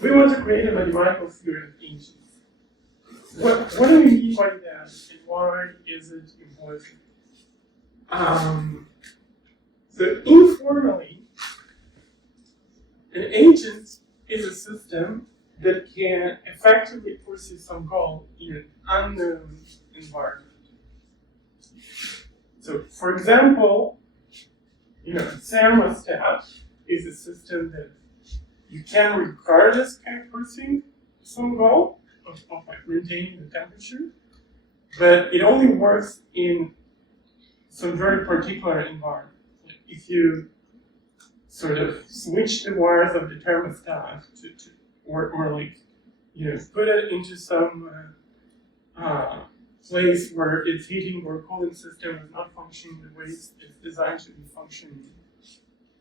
we want to create a mathematical theory of agents. What do we mean by that, and why is it important? So informally, an agent is a system that can effectively pursue some goal in an unknown environment. So, for example, a thermostat is a system that you can regard as kind of pursuing some goal of like maintaining the temperature, but it only works in some very particular environment. Like if you sort of switch the wires of the thermostat or like put it into some place where its heating or cooling system is not functioning the way it's designed to be functioning,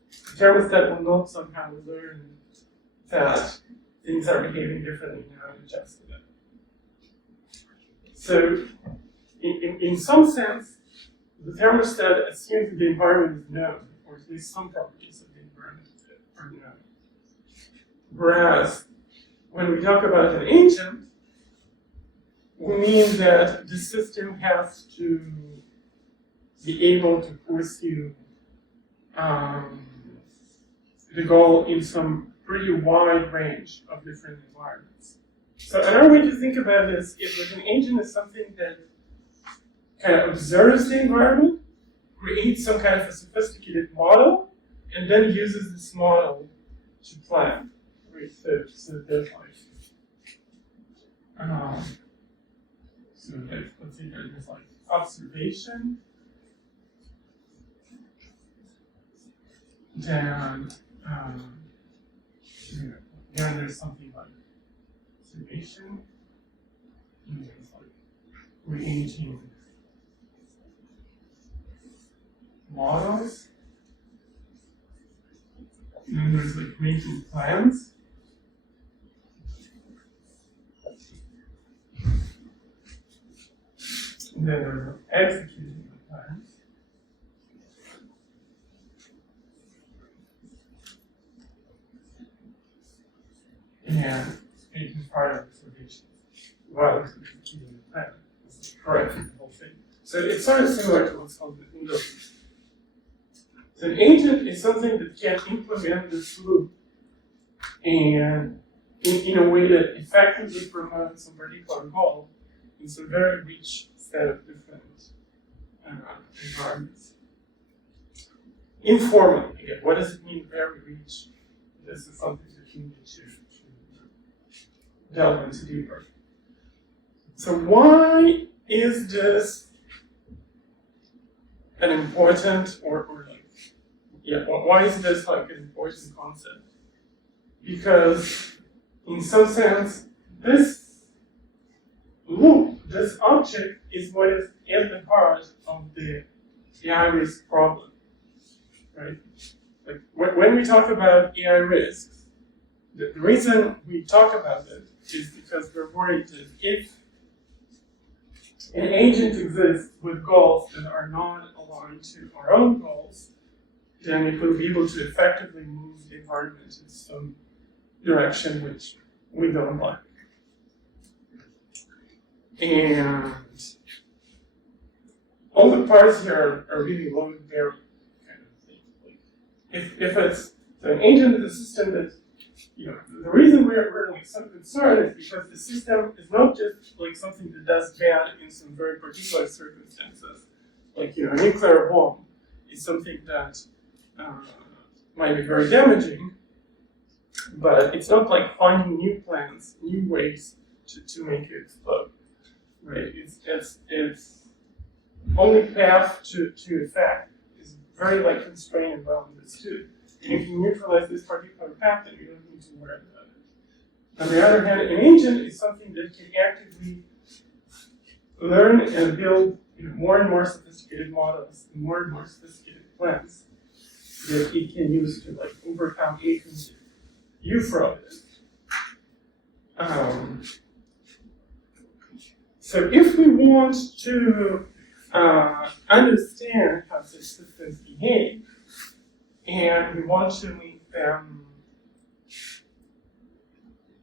the thermostat will not somehow learn that things are behaving differently now and adjust to that. So, in some sense, the thermostat assumes that the environment is known, or at least some properties of the environment are known. Whereas, when we talk about an agent, we mean that the system has to be able to pursue the goal in some pretty wide range of different environments. So another way to think about this is that an agent is something that kind of observes the environment, creates some kind of a sophisticated model, and then uses this model to plan. Right? So there's like, let's say there's like observation, then there's something like observation, and there's like creating models, and then there's like making plans, and then there's executing the plans. And making prior observations while executing the plan. This is correct the whole thing. So it's sort of similar to what's called the OODA loop. So an agent is something that can implement this loop and in a way that effectively promotes some particular goal in some very rich set of different environments. Informally, again, what does it mean very rich? This is something that you need to delve into deeper. So why is this an important why is this like an important concept? Because in some sense, this loop, this object is what is at the heart of the AI risk problem, right? Like when we talk about AI risks, the reason we talk about it is because we're worried that if an agent exists with goals that are not aligned to our own goals, then it will be able to effectively move the environment in some direction which we don't like. And all the parts here are really load bearing kind of thing. Like if it's so an agent is a system that the reason we're like so concerned is because the system is not just like something that does bad in some very particular circumstances. Like a nuclear bomb is something that might be very damaging, but it's not like finding new plans, new ways to make it explode. Right? It's only path to effect is very like constrained and well understood. And if you neutralize this particular path, then you don't need to worry about it. On the other hand, an agent is something that can actively learn and build more and more sophisticated models, and more sophisticated plans that it can use to like overcome agents you throw it. So if we want to understand how such systems behave, and we want to make them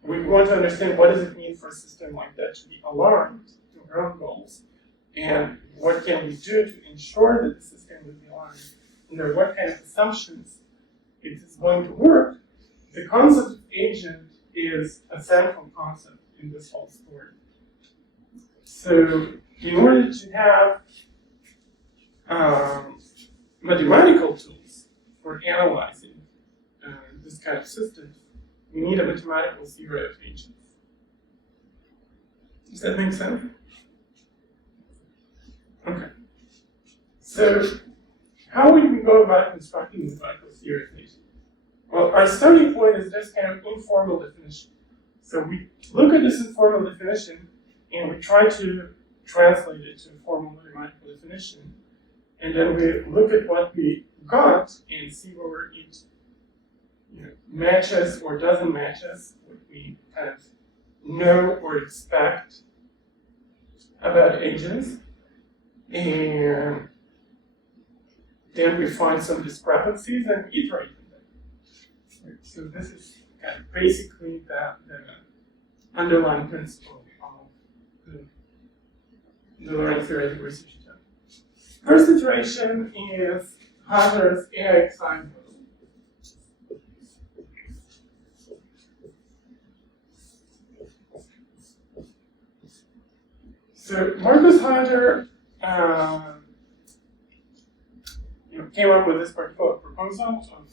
we want to understand what does it mean for a system like that to be aligned to our own goals, and what can we do to ensure that the system will be aligned, under what kind of assumptions it is going to work. The concept of agent is a central concept in this whole story. So, in order to have mathematical tools for analyzing this kind of systems, we need a mathematical theory of agents. Does that make sense? Okay. So, how would we go about constructing a mathematical theory of agents? Well, our starting point is this kind of informal definition. So we look at this informal definition and we try to translate it to a formal mathematical definition. And then we look at what we got and see whether it matches or doesn't match us, what we kind of know or expect about agents. And then we find some discrepancies and iterate on them. So this is kind of basically the underlying principle of the learning-theoretic research attempt. First iteration is Hader's AIXI model. So Marcus Hader came up with this particular proposal of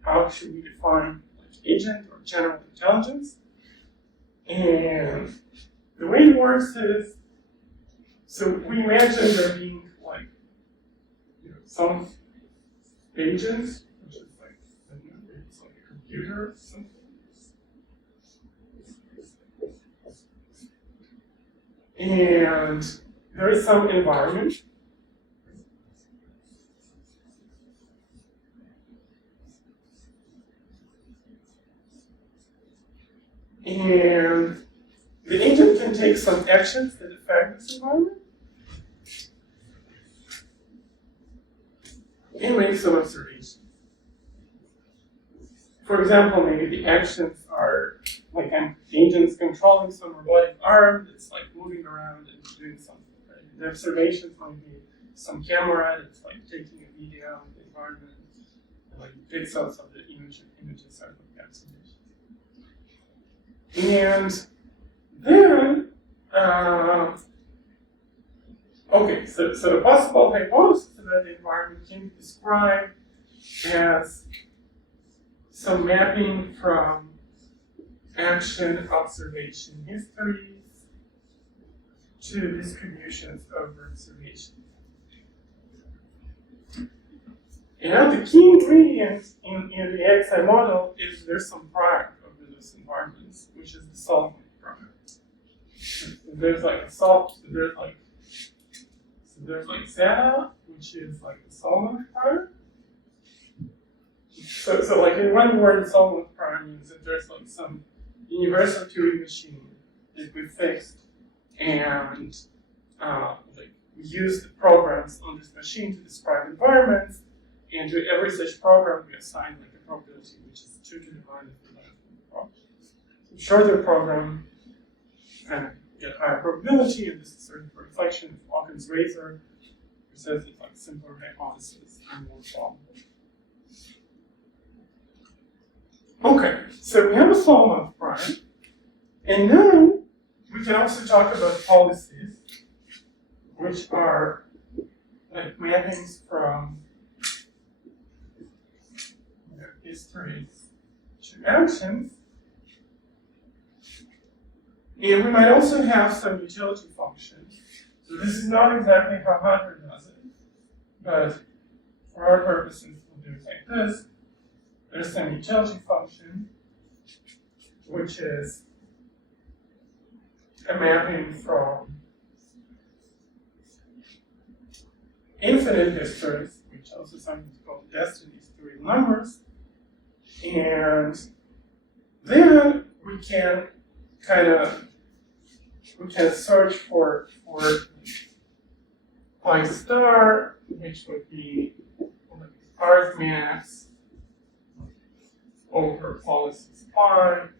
how should we define agent or general intelligence. And the way it works is, so we imagine there being some agents, which is it's like a computer or something. And there is some environment. And the agent can take some actions that affect this environment and make some observations. For example, maybe the actions are like agents controlling some robotic arm that's moving around and doing something. Right? The observations might be some camera that's taking a video of the environment, and pixels of the images are observations. And then, okay, so the possible hypothesis about the environment can be described as some mapping from action observation histories to distributions over observation. And now the key ingredient in the AIXI model is there's some product over those environments, which is the solvent product. So there's a salt, so there's zeta, which is the solvent product. So in one word, the solvent product means that there's some universal Turing machine that we fixed, and we use the programs on this machine to describe environments, and to every such program we assign a probability, which is 2 to the minus the problem. So shorter program kind of get higher probability, and this is sort of a reflection of Occam's razor, which says it's simpler hypothesis and more probable. Okay, so we have a solvent prime, and now we can also talk about policies, which are mappings from histories to actions. And we might also have some utility functions. So this is not exactly how Hader does it, but for our purposes, we'll do it like this. There's some utility function, which is a mapping from infinite histories, which also sometimes called destiny history numbers, and then we can search for pi star, which would be argmax over policies pi of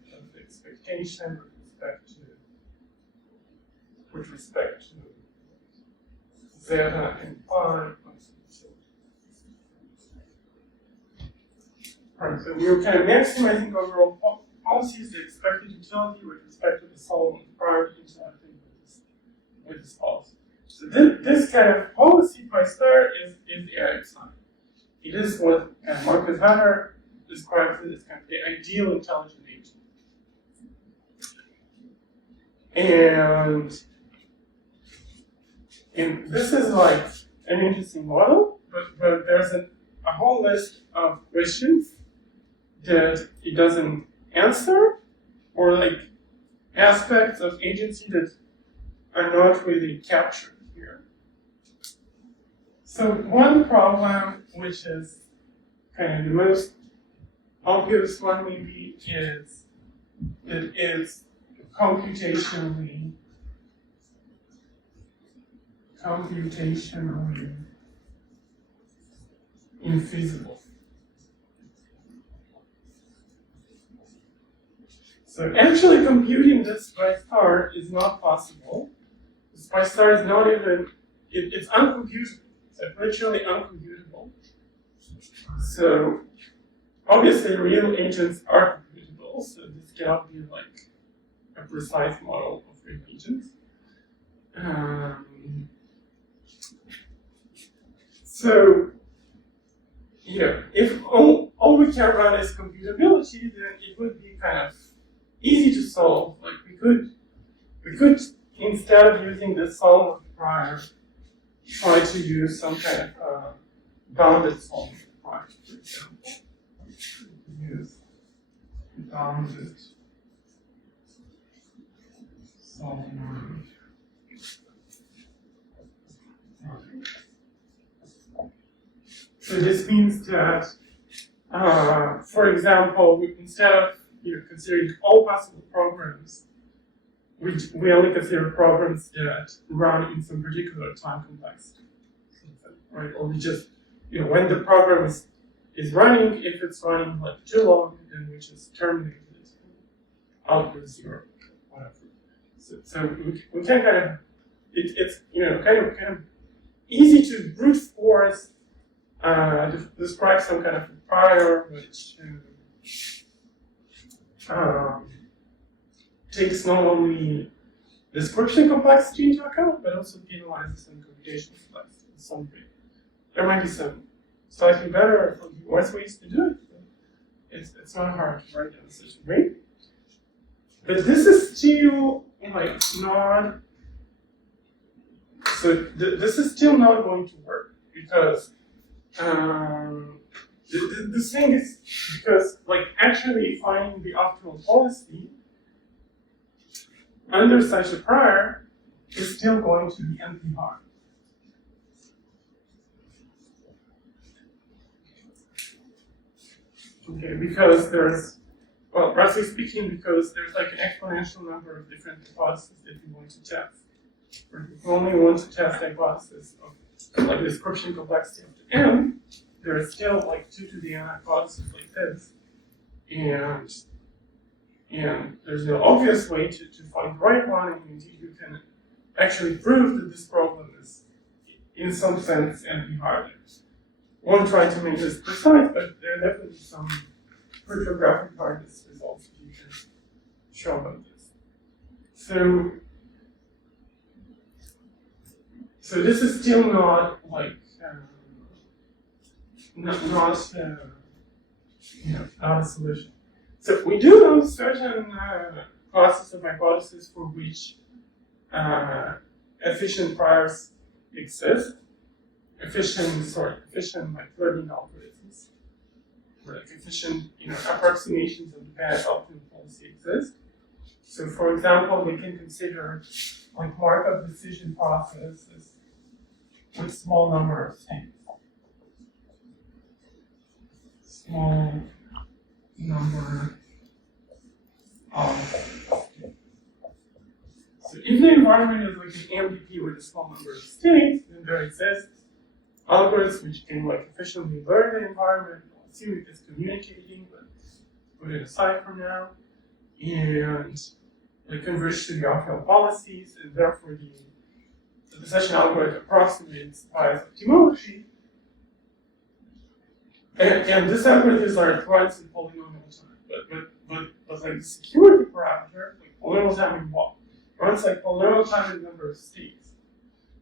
x expectation with respect to zeta and phi. Right, so we were kind of maximizing overall policies, the expected utility with respect to the solvent prior to interacting with this policy. So this kind of policy pi star is the AIXI. It is what Marcus Hatter describes it as kind of the ideal intelligent agent. And this is like an interesting model, but there's a whole list of questions that it doesn't answer, or like aspects of agency that are not really captured here. So one problem, which is kind of the most obvious one maybe, is that it is computationally infeasible. So actually computing this pi star is not possible. This pi star is not even, it's uncomputable. It's literally uncomputable. So obviously real agents are computable, so this cannot be like a precise model of real agents. So, yeah, if all we care about is computability, then it would be kind of easy to solve. Like we could instead of using the solvent prior, try to use some kind of bounded solvent prior, for example. Use bounded solvent. So this means that, for example, instead of considering all possible programs, we only consider programs that run in some particular time complexity, right? Or we just, when the program is running, if it's running like too long, then we just terminate it, output 0, whatever. So we can kind of, it's kind of easy to brute force describe some kind of prior which takes not only description complexity into account, but also penalizes some computational complexity in some way. There might be some slightly better or worse ways to do it. It's not hard to write down such a way. But this is still like not. So this is still not going to work because the thing is because like actually finding the optimal policy under such a prior is still going to be NP hard. Okay, because there's, well, roughly speaking, because there's like an exponential number of different hypotheses that you want to test. Or if you only want to test the hypothesis of like description complexity of the n, there is still like 2 to the n hypothesis like this. And there's no obvious way to find the right one, and indeed you can actually prove that this problem is in some sense NP hard. Won't try to make this precise, but there are definitely some cryptographic hardness results that you can show about this. So this is still not like not a solution. So we do know certain classes of hypotheses for which efficient priors exist. Efficient like learning algorithms, or like efficient approximations of the best optimal policy exist. So for example, we can consider like Markov decision processes with small number of states. Small number of states. So if the environment is like an MDP with a small number of states, then there exists algorithms which can like efficiently learn the environment, assume it is communicating, but put it aside for now. and like converge to the RTL policies, and therefore the session algorithm approximates bias optimology. And this algorithm are once in polynomial time, but like the security parameter, like polynomial time in what? Runs like polynomial time in number of states.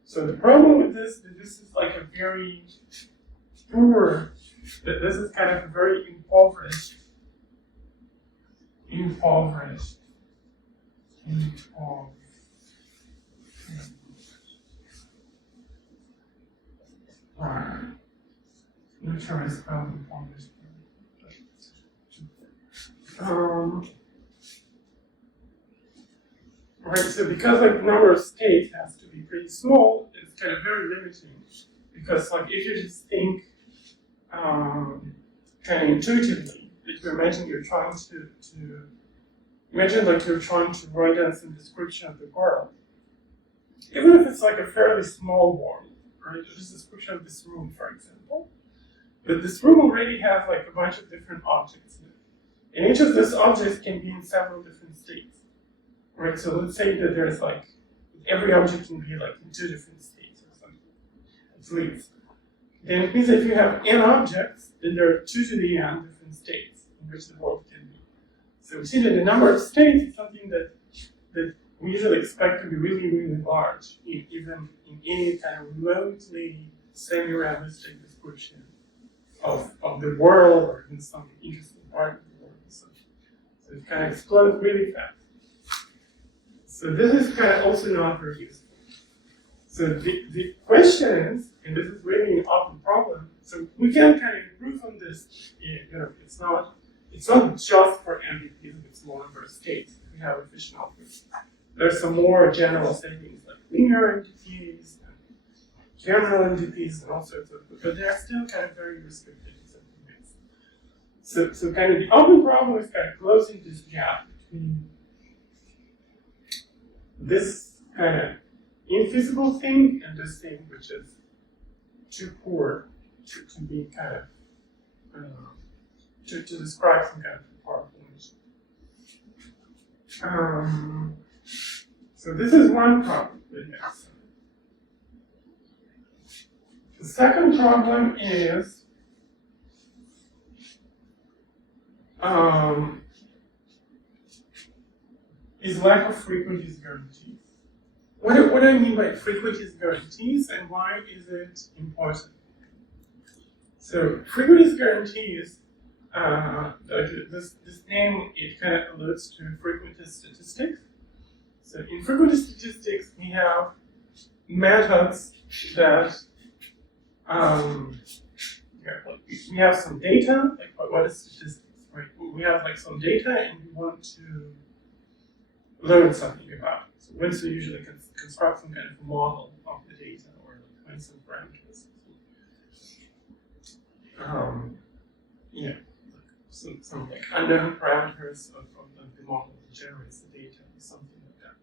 So the problem with this is this is like a very poor, this is kind of a very impoverished. I'm not sure I spelled impoverished. Right, so because like the number of states has to be pretty small, it's kind of very limiting. Because like if you just think kind of intuitively, that you imagine you're trying to imagine like you're trying to write down some description of the world. Even if it's like a fairly small world, right? Just a description of this room, for example. But this room already has like a bunch of different objects in it. And each of these objects can be in several different states. Right, so let's say that there's like, every object can be like in 2 different states or something, at least. Then it means that if you have n objects, then there are 2 to the n different states in which the world can be. So we see that the number of states is something that we usually expect to be really, really large, even in any kind of remotely semi-realistic description of the world or even some interesting part of the world. So it kind of explodes really fast. So this is kind of also not very useful. So the question is, and this is really an open problem, so we can kind of improve on this. You know, it's not just for MVPs with small number of states. We have efficient algorithms. There's some more general settings like linear entities and general entities and all sorts of, but they're still kind of very restricted in certain ways. So kind of the open problem is kind of closing this gap between this kind of infeasible thing and this thing which is too poor to be kind of to describe some kind of powerful information. So this is one problem with AIXI. The second problem is lack of Frequentist guarantees. What do I mean by Frequentist guarantees and why is it important? So Frequentist guarantees, this name, it kind of alludes to Frequentist statistics. So in Frequentist statistics, we have methods that we have some data, like what is statistics, right? We have like some data and we want to learn something about it. So Winston usually construct some kind of model of the data or like find some parameters. Some like unknown parameters of the model that generates the data or something like that.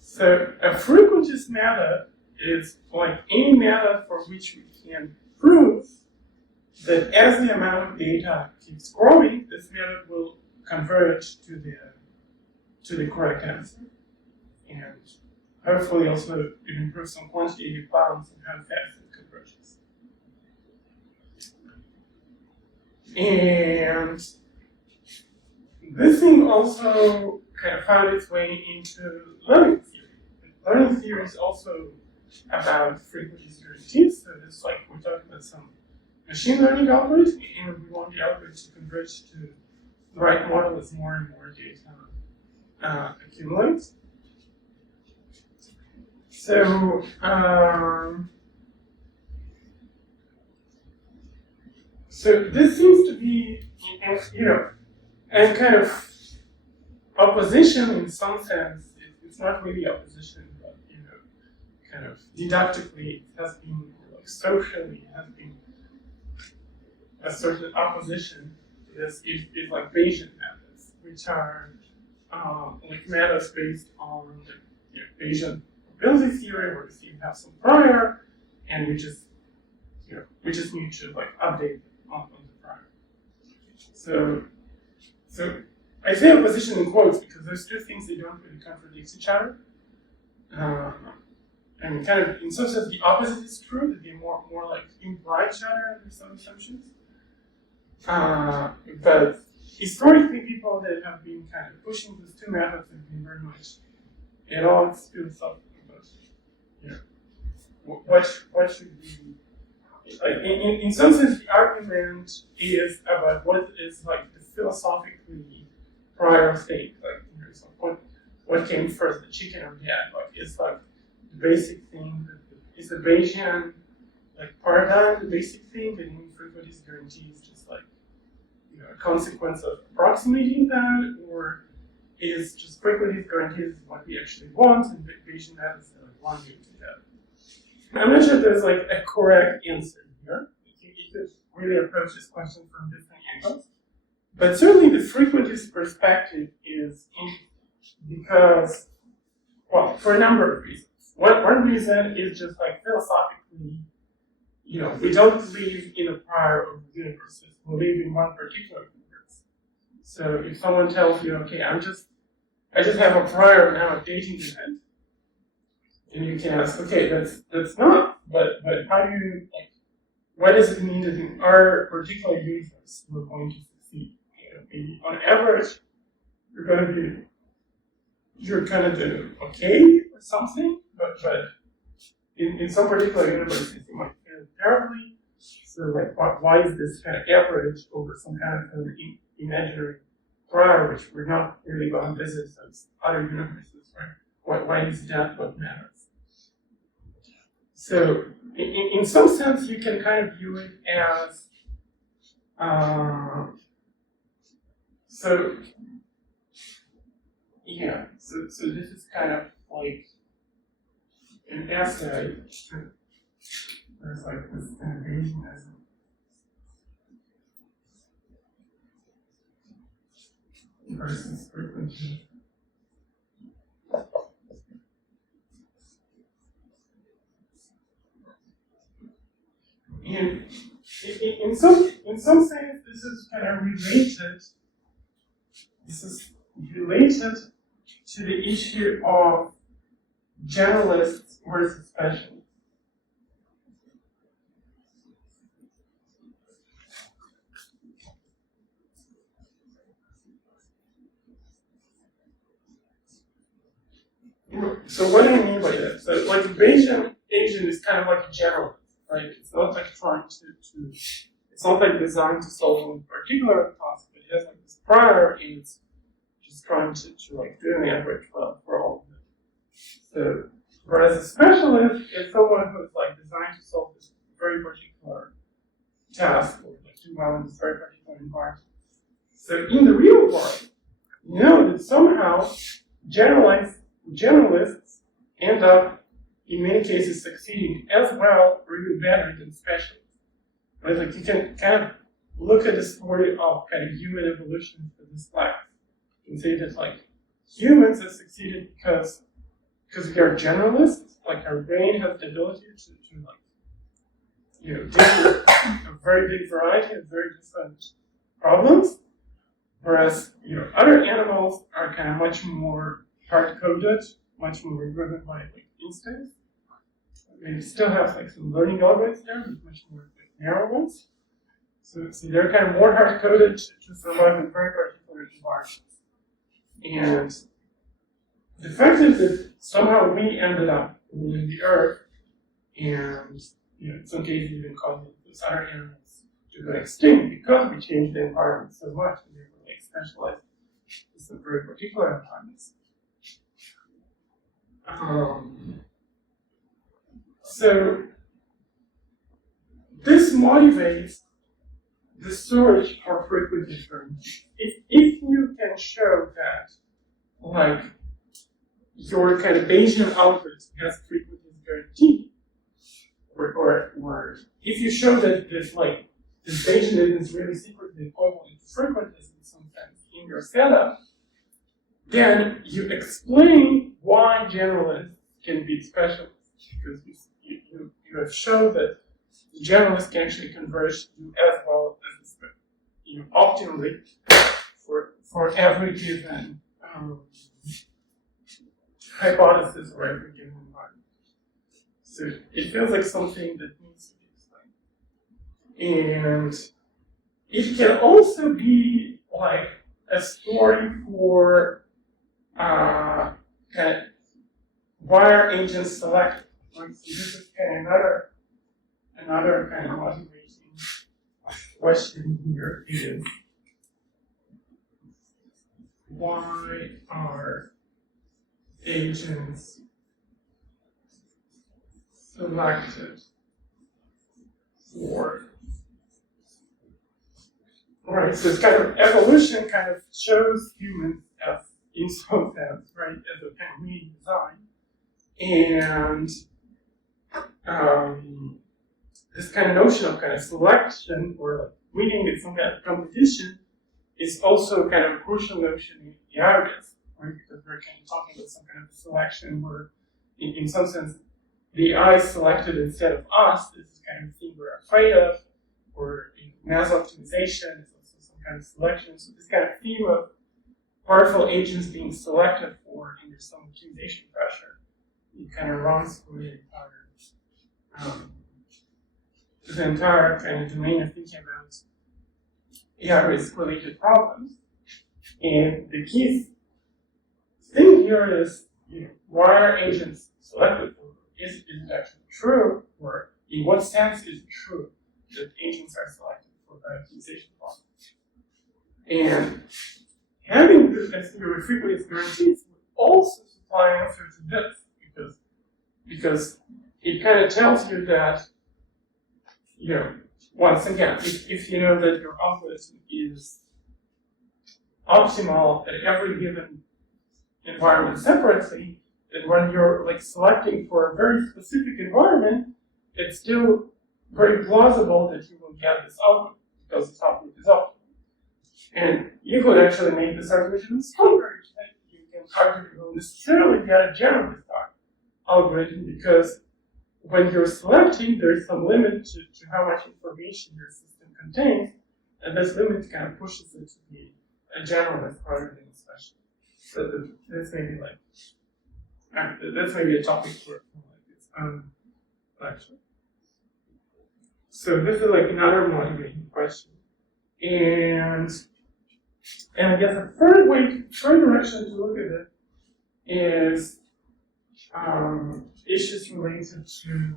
So a frequentist method is like any method for which we can prove that as the amount of data keeps growing, this method will converge to the correct answer. And hopefully also it improves some quantitative bounds on how fast it converges. And this thing also kind of found its way into learning theory. And learning theory is also about frequentist guarantees. So it's like we're talking about some machine learning algorithm, and we want the algorithm to converge to the right model as more and more data accumulates. So so this seems to be, and kind of opposition in some sense. It's not really opposition, but kind of deductively, it has been, like socially, it has been a certain opposition to this. Is like Bayesian methods, which are like methods based on Bayesian probability theory, where you have some prior, and we just need to like update on the prior. So I say opposition in quotes because those two things, they don't really contradict each other. And kind of, in some sense, the opposite is true, that they more like imply each other under some assumptions. But historically, people that have been kind of pushing these two methods have been very much at odds philosophical about, you know, what should be. Like in some sense, the argument is about what is like the philosophically prior state. Like, you know, so what came first, the chicken or the egg? Like, it's like the basic thing. Is the Bayesian like paradigm the basic thing, and in Frequentist guarantee is just like, you know, a consequence of approximating that, or is just Frequentist guarantees what we actually want, and Bayesian methods are like one way to that. I'm not sure there's like a correct answer here. You could really approach this question from different angles. But certainly the Frequentist perspective is interesting because, well, for a number of reasons. One reason is just like philosophically, you know, we don't believe in a prior of universes. We believe in one particular universe. So if someone tells you, okay, I just have a prior now dating event, and you can ask, okay, that's not, but how do you, like, what does it mean that in our particular universe we're going to succeed? You know, maybe on average, you're kind of do okay or something, but in some particular universes you might fail terribly. So like, why is this kind of average over some kind of an imaginary prior, which we're not really going to visit as other universes, right? Why is that what matters? So, in some sense, you can kind of view it as, so this is kind of like an essay. There's like this invasionism. Versus frequency. And in some sense, this is kind of related. This is related to the issue of generalists versus specialists. So what do I mean by that? So like Bayesian is kind of like a generalist, right? It's not like trying to it's not like designed to solve one particular task, but it has like this prior, and it's just trying to like do an average for all of them. So whereas a specialist is someone who is like designed to solve this very particular task or like do well in this very particular environment. So in the real world, you know that somehow generalists end up, in many cases, succeeding as well or even better than specialists. Right? Like you can kind of look at the story of kind of human evolution for this class and say that like humans have succeeded because we are generalists, like our brain has the ability to like, you know, deal with a very big variety of very different problems, whereas, you know, other animals are kind of much more hard-coded, much more driven by like instincts. They still have like some learning algorithms there, but much more like, narrow ones. So they're kind of more hard-coded to survive in very particular environments. And the fact is that somehow we ended up ruling the Earth, and, you know, in some cases even causing those other animals to go extinct because we changed the environment so much, and they were like specialized in some very particular environments. So this motivates the search for frequent difference. If you can show that, like, your kind of Bayesian algorithm has frequent guarantee, or if you show that this Bayesianism is really secretly equivalent to frequentism in some sense in your setup, then you explain why generalists can be specialists, because you have shown that the generalists can actually converge to as well as the, you know, optimally for every given hypothesis or every given environment. So it feels like something that needs to be explained. And it can also be like a story for kind of why are agents selected? Right? So this is kind of another kind of motivating question here is why are agents selected for? Right, so it's kind of evolution kind of shows humans as in some sense, right, as a kind of meaning design. And this kind of notion of kind of selection or like winning in some kind of competition is also kind of a crucial notion in the areas, right? Because we're kind of talking about some kind of selection where, in some sense, the AI is selected instead of us. This is kind of a thing we're afraid of, or in mass optimization is also some kind of selection. So this kind of theme of powerful agents being selected for under some optimization pressure, it kind of runs through the entire kind of domain of thinking about AI risk-related problems. And the key thing here is, why are agents selected for? Is it actually true, or in what sense is it true that agents are selected for optimization problems? And having this theory of frequentist guarantees would also supply an answer to this, because it kind of tells you that, once again, if you know that your algorithm is optimal at every given environment separately, then when you're like selecting for a very specific environment, it's still very plausible that you will get this output because this output is optimal. And you could actually make this argument even stronger. You can argue you will necessarily get a generalist algorithm because when you're selecting, there is some limit to how much information your system contains, and this limit kind of pushes it to be a generalist rather than a specialist. So this may be that's maybe a topic for like this lecture. So this is like another motivating question, and I guess a third direction to look at it is issues related to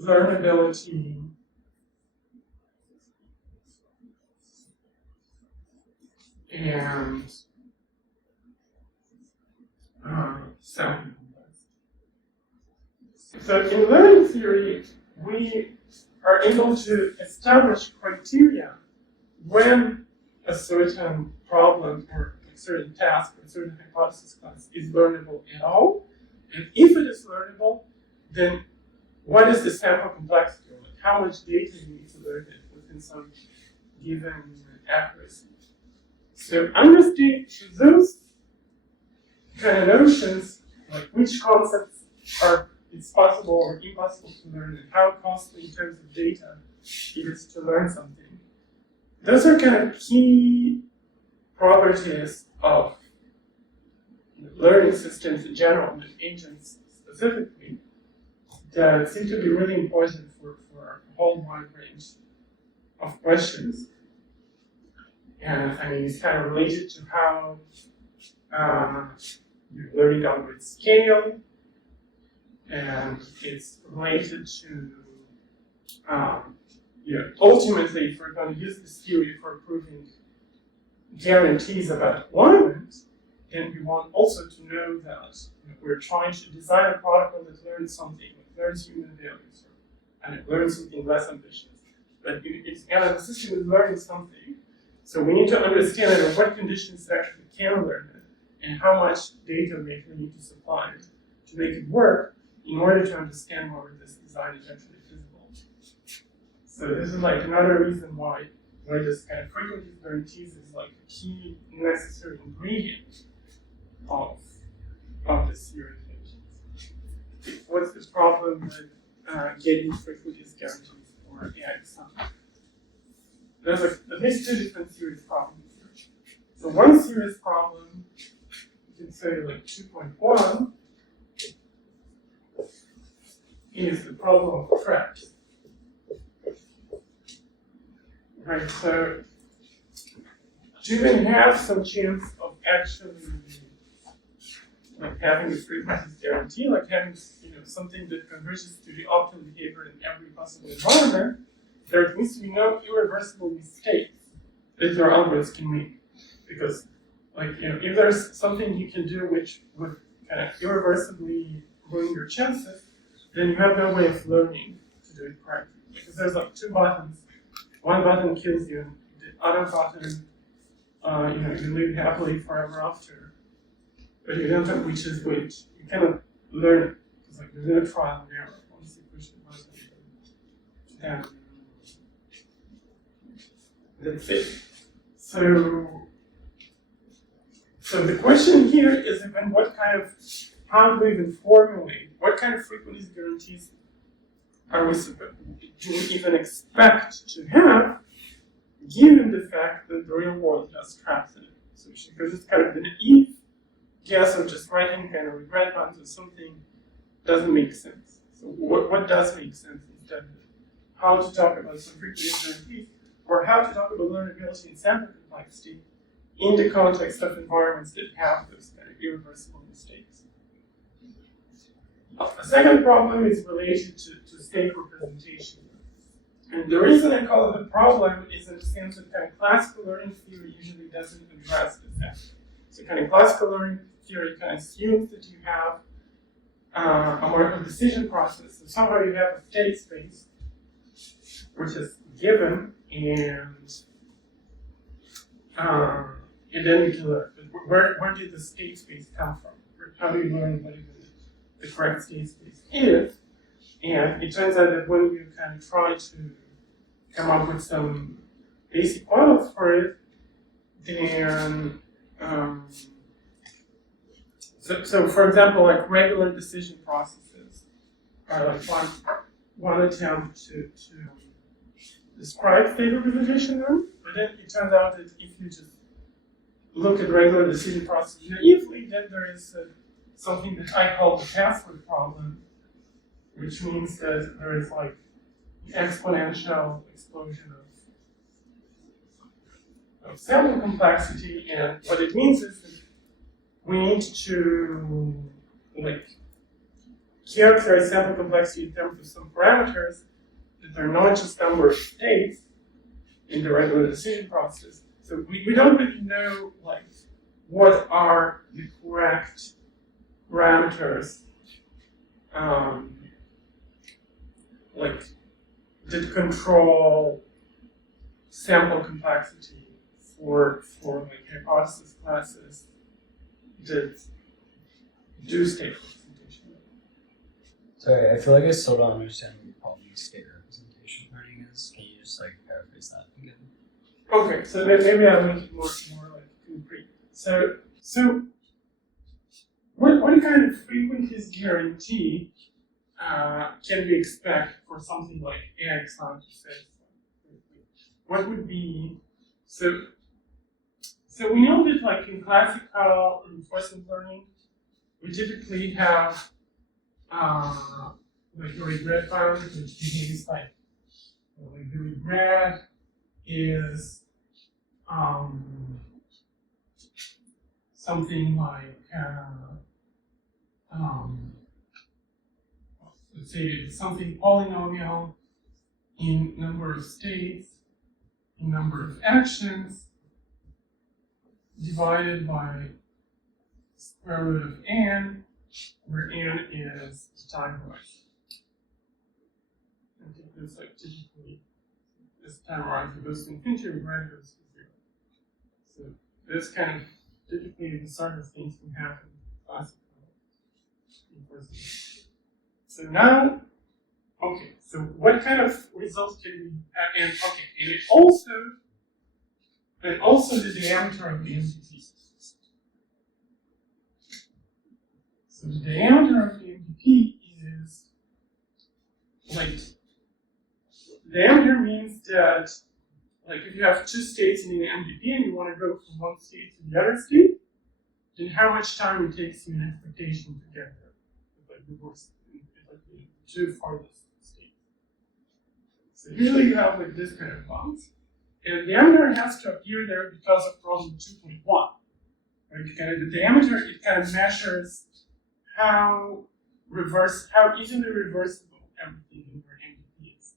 learnability and sampling complexity. So in learning theory, we are able to establish criteria when a certain problem or a certain task or a certain hypothesis class is learnable at all. And if it is learnable, then what is the sample complexity? Like how much data you need to learn it within some given accuracy. So understanding those kind of notions, like which concepts it's possible or impossible to learn, and how costly in terms of data it is to learn something. Those are kind of key properties of learning systems in general, and agents specifically, that seem to be really important for a whole wide range of questions. And I mean, it's kind of related to how learning algorithms scale, and it's related to ultimately, if we're going to use this theory for proving guarantees about deployment, then we want also to know that we're trying to design a protocol that learns something, that learns human values, and it learns something less ambitious. But the system is learning something, so we need to understand under what conditions it actually can learn it, and how much data we actually need to supply it to make it work in order to understand whether this design is actually feasible. So this is like another reason why this kind of frequentist guarantees is like a key necessary ingredient of this theory of agents. What's the problem with getting frequentist guarantees for AIXI. There's at least two different series problems here. So one series problem, you can say like 2.1, is the problem of traps. Right, so to even have some chance of actually like having a frequentist guarantee, like having something that converges to the optimal behavior in every possible environment, there needs to be no irreversible mistakes that your algorithms can make. Because if there's something you can do which would kind of irreversibly ruin your chances, then you have no way of learning to do it correctly. Because there's like two buttons. One button kills you, the other button, you live happily forever after. But you don't know which is which. You cannot learn it. It's like there's no trial and error. Once you push the button, then that's it. So the question here is even how do we even formulate, what kind of frequentist guarantees do we even expect to have, given the fact that the real world has traps in it? So because it's kind of the naive guess of just writing kind of regret buttons or something doesn't make sense. So what does make sense instead? How to talk about some frequentist guarantees, or how to talk about learnability and sample complexity in the context of environments that have those kind of irreversible mistakes. A second problem is related to state representation. And the reason I call it a problem is in the sense that kind of classical learning theory usually doesn't address this aspect. So kind of classical learning theory kind of assumes that you have a Markov decision process, and somehow you have a state space, which is given, and then you can learn. But where did the state space come from? How do you learn what the correct state space is? And it turns out that when you kind of try to come up with some basic models for it, then so for example, like regular decision processes are like one attempt to describe state representation, but then it turns out that if you just look at regular decision processes naively, then there is something that I call the password problem, which means that there is like exponential explosion of sample complexity, and what it means is that we need to characterize sample complexity in terms of some parameters that are not just number of states in the regular decision process. So we don't really know what are the correct parameters that control sample complexity for hypothesis classes that do state representation. Sorry, I feel like I still don't understand what the problem with state representation learning is. Can you just paraphrase that again? Okay, so maybe I'll make it more concrete. So what kind of frequentist guarantee can we expect for something like AIXI to say? What would be so we know that in classical reinforcement learning, we typically have a regret bound, which behaves the regret is something let's say something polynomial in number of states, in number of actions, divided by square root of n, where n is the time horizon. I think it's typically this time horizon goes to infinity, regret goes to 0. So this kind of typically the sort of things can happen in classical reinforcement. So now, okay, so what kind of results can we and also the diameter of the MPP. So the diameter of the MPP is like, diameter means that, like, if you have two states in an MDP and you want to go from one state to the other state, then how much time it takes you in expectation to get there, like the two farthest states. So usually you have like this kind of bounds, and the diameter has to appear there because of problem 2.1. Right? Kind of the diameter, it kind of measures how easily reversible everything in your MDP is.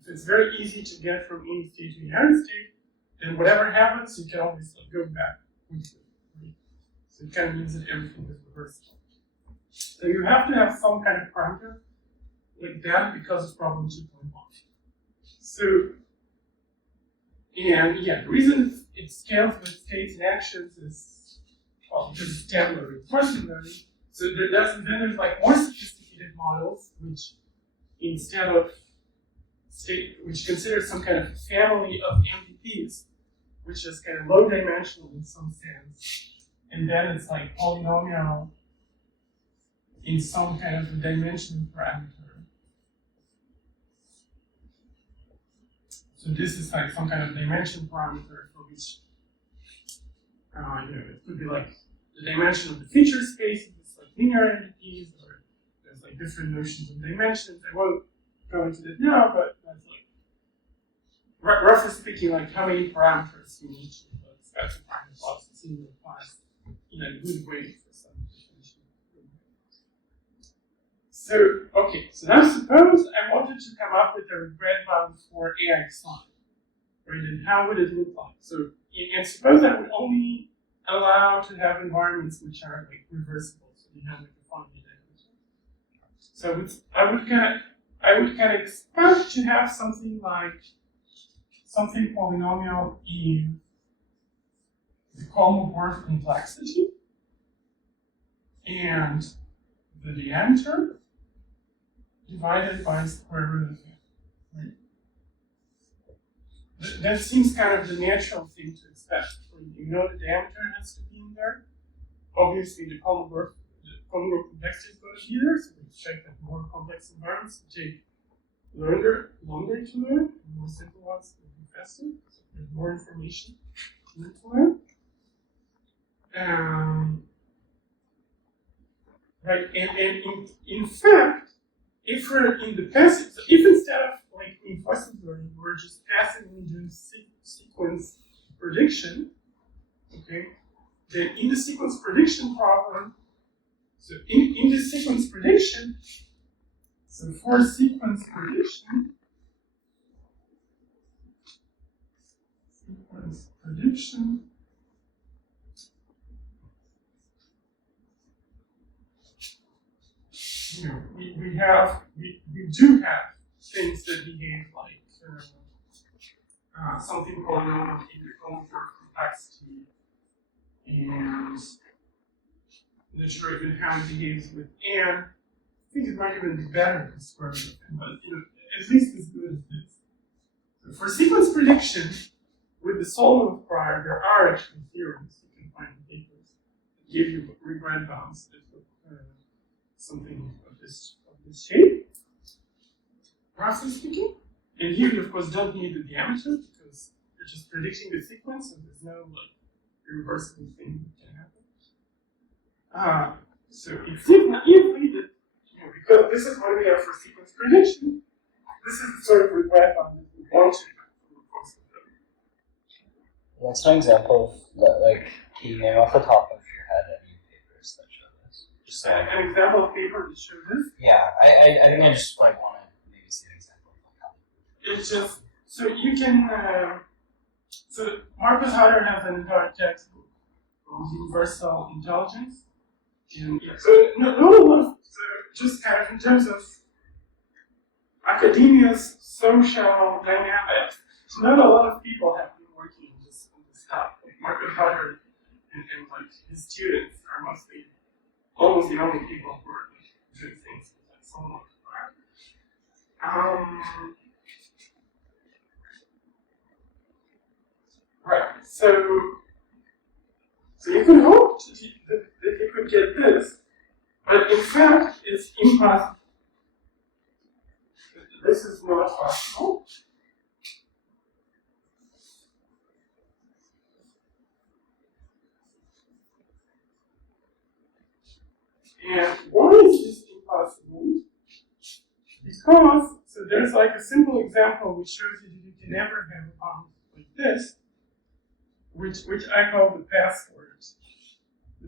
If it's very easy to get from any state to the other state, then whatever happens, you can always like, go back quickly. Right? So it kind of means that everything is reversible. So you have to have some kind of parameter like that because of problem 2.1. So, and yeah, the reason it scales with states and actions is, well, because it's tabular reinforcement learning. So then there's like more sophisticated models, which instead of which consider some kind of family of MDPs, which is kind of low dimensional in some sense, and then it's like polynomial in some kind of dimension parameter. So this is like some kind of dimension parameter for which, it could be like the dimension of the feature space, it's like linear MDPs, or there's like different notions of dimensions. I won't go into that now, but that's like, roughly speaking, like how many parameters you need to specify in the process in your class in a good way for some definition. So, okay, so now suppose I wanted to come up with a regret bound for AIXI, right? And how would it look like? So, and suppose I would only allow to have environments which are like reversible, so you have like a finite dimension. So I would kind of expect to have something polynomial in the Kolmogorov complexity and the diameter divided by square root of n, right? That seems kind of the natural thing to expect. You know the diameter has to be in there. Obviously, the Kolmogorov complexity is going to be there, so we expect that more complex environments will take longer to learn, and more simple ones will be faster. So there's more information to learn. Right, and in fact, if we're in the passive, so if instead of like reinforcement learning, we're just passively doing sequence prediction, okay, then in the sequence prediction problem, so in the sequence prediction, so for sequence prediction, we do have things that behave like something polynomial in the Kolmogorov complexity, and I'm not sure even how it behaves with n. I think it might even be better than square root of n, but at least as good as this. So for sequence prediction, with the Solomon prior, there are actually theorems you can find in papers that give you regret bounds that look something of this shape, roughly speaking. And here you of course don't need the diameter because you're just predicting the sequence, and there's no like irreversible thing that can happen. So it seems naively that because this is what we have for sequence prediction, this is the sort of regret bound that we want to have for the course of the. What's an example of, like, can you name off the top of your head any papers that show this? Just so an example of paper that shows this? Yeah, I think I just like want to maybe see an example of like how. It's just, so you can, so Marcus Harder has an entire textbook called Universal Intelligence. And yeah, so not a lot of, so just kind of in terms of academia's social dynamics, not a lot of people have been working on this stuff. Like Marcus Harder and like his students are mostly almost the only people who are doing things like someone right. So you could hope that you could get this, but in fact, it's impossible. this is not possible. And why is this impossible? Because, so there's like a simple example which shows you that you can never have a bound like this, which I call the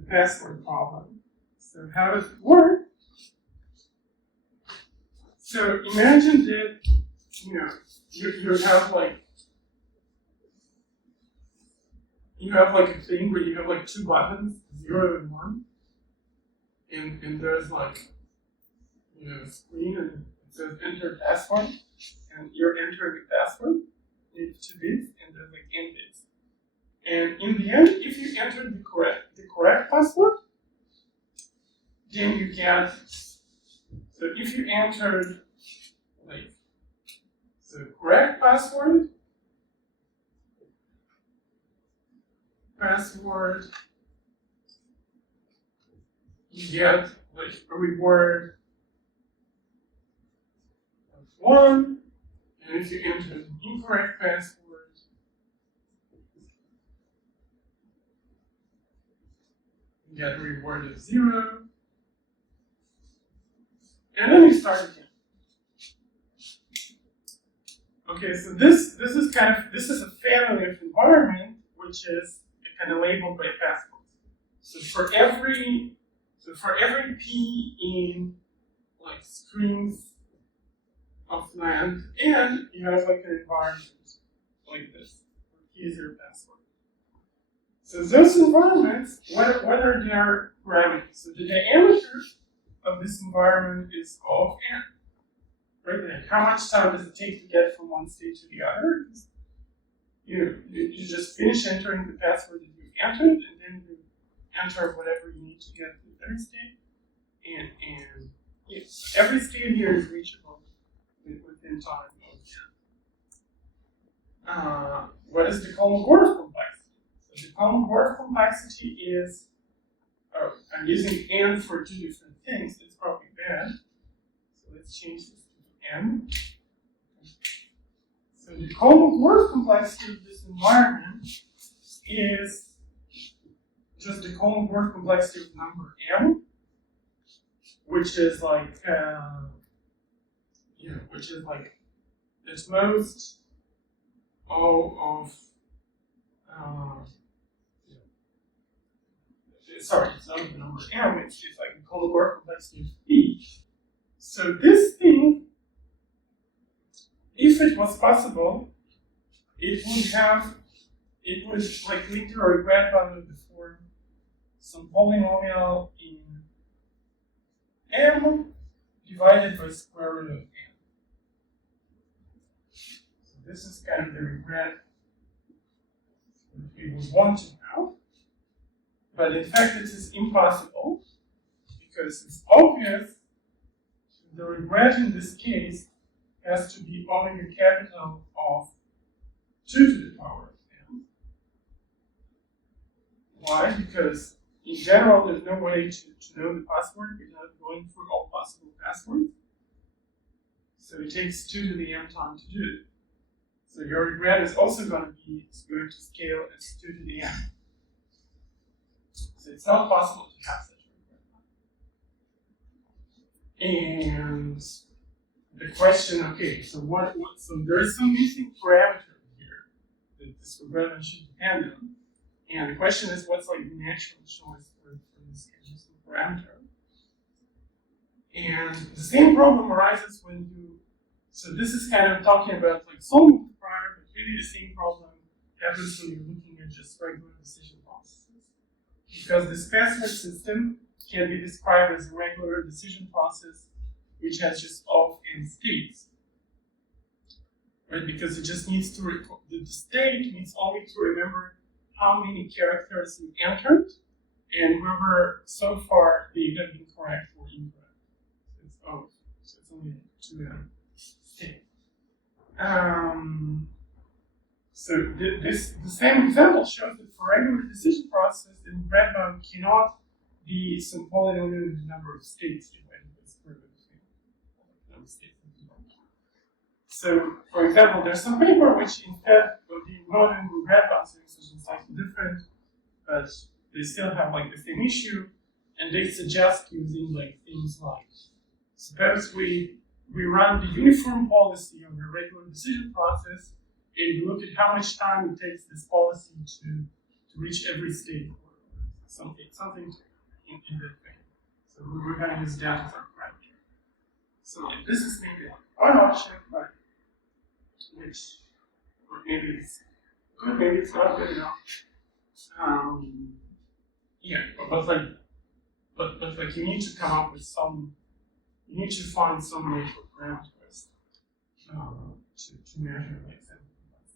password problem. So how does it work? So imagine that, you have like a thing where you have like two buttons, 0 and 1, and there's like, a screen and it says enter password, and you're entering the password, it's 2 bits, and there's like n bits. And in the end, if you enter the correct password, then you get, so if you entered like the correct password, you get like a reward of 1, and if you enter the incorrect password, you get a reward of 0, and then you start again. Okay, so this is a family of environment which is kind of labeled by passwords. So for every p in like strings of length, and you have like an environment like this. Here's your password. So those environments, whether they are parameters, so the diameter of this environment is O of n. Right? And how much time does it take to get from one state to the other? You just finish entering the password that you entered, and then you enter whatever you need to get to the third state. And yes, every state here is reachable within time of n. What is the Kolmogorov complexity? So the Kolmogorov complexity is, I'm using n for 2 different things. It's probably bad. So let's change this to n. So the Kolmogorov complexity of this environment is just the Kolmogorov complexity of number m, which is like, at most O of, sorry, it's not the number m, it's like a Kolmogorov complexity of p. So this thing, if it was possible, it would like lead to a regret bound of the form some polynomial in m divided by square root of n. So this is kind of the regret that we would want to have, but in fact it is impossible because it's obvious the regret in this case has to be omega capital of 2 to the power of n. Why? Because in general, there's no way to know the password without going through all possible passwords. So it takes 2 to the m time to do it. So your regret is also going to scale as 2 to the m. So it's not possible to have such a regret. And the question, okay, so so there is some missing parameter here that this regression should depend on. And the question is, what's like the natural choice for this missing parameter? And the same problem arises when so this is kind of talking about like solving the prior, but really the same problem happens when you're looking at just regular decision processes. Because this password system can be described as a regular decision process which has just O of n states, right? Because it just needs to the state needs only to remember how many characters you entered and whether so far they have been correct or incorrect. So it's only 2 state. So the same example shows that for regular decision process, the regret bound cannot be some polynomial in the number of states divided by square root of n. So, for example, there's some paper which instead of the northern and red answering is slightly different, but they still have like the same issue, and they suggest using like things like, suppose we run the uniform policy on a regular decision process, and we look at how much time it takes this policy to reach every state, or something in that way. So we're going to use data for parameter. So like, this is maybe one option, but which, or maybe it's good, maybe it's not good enough. Yeah, but like you need to come up with some, you need to find some way for parameters to measure like that.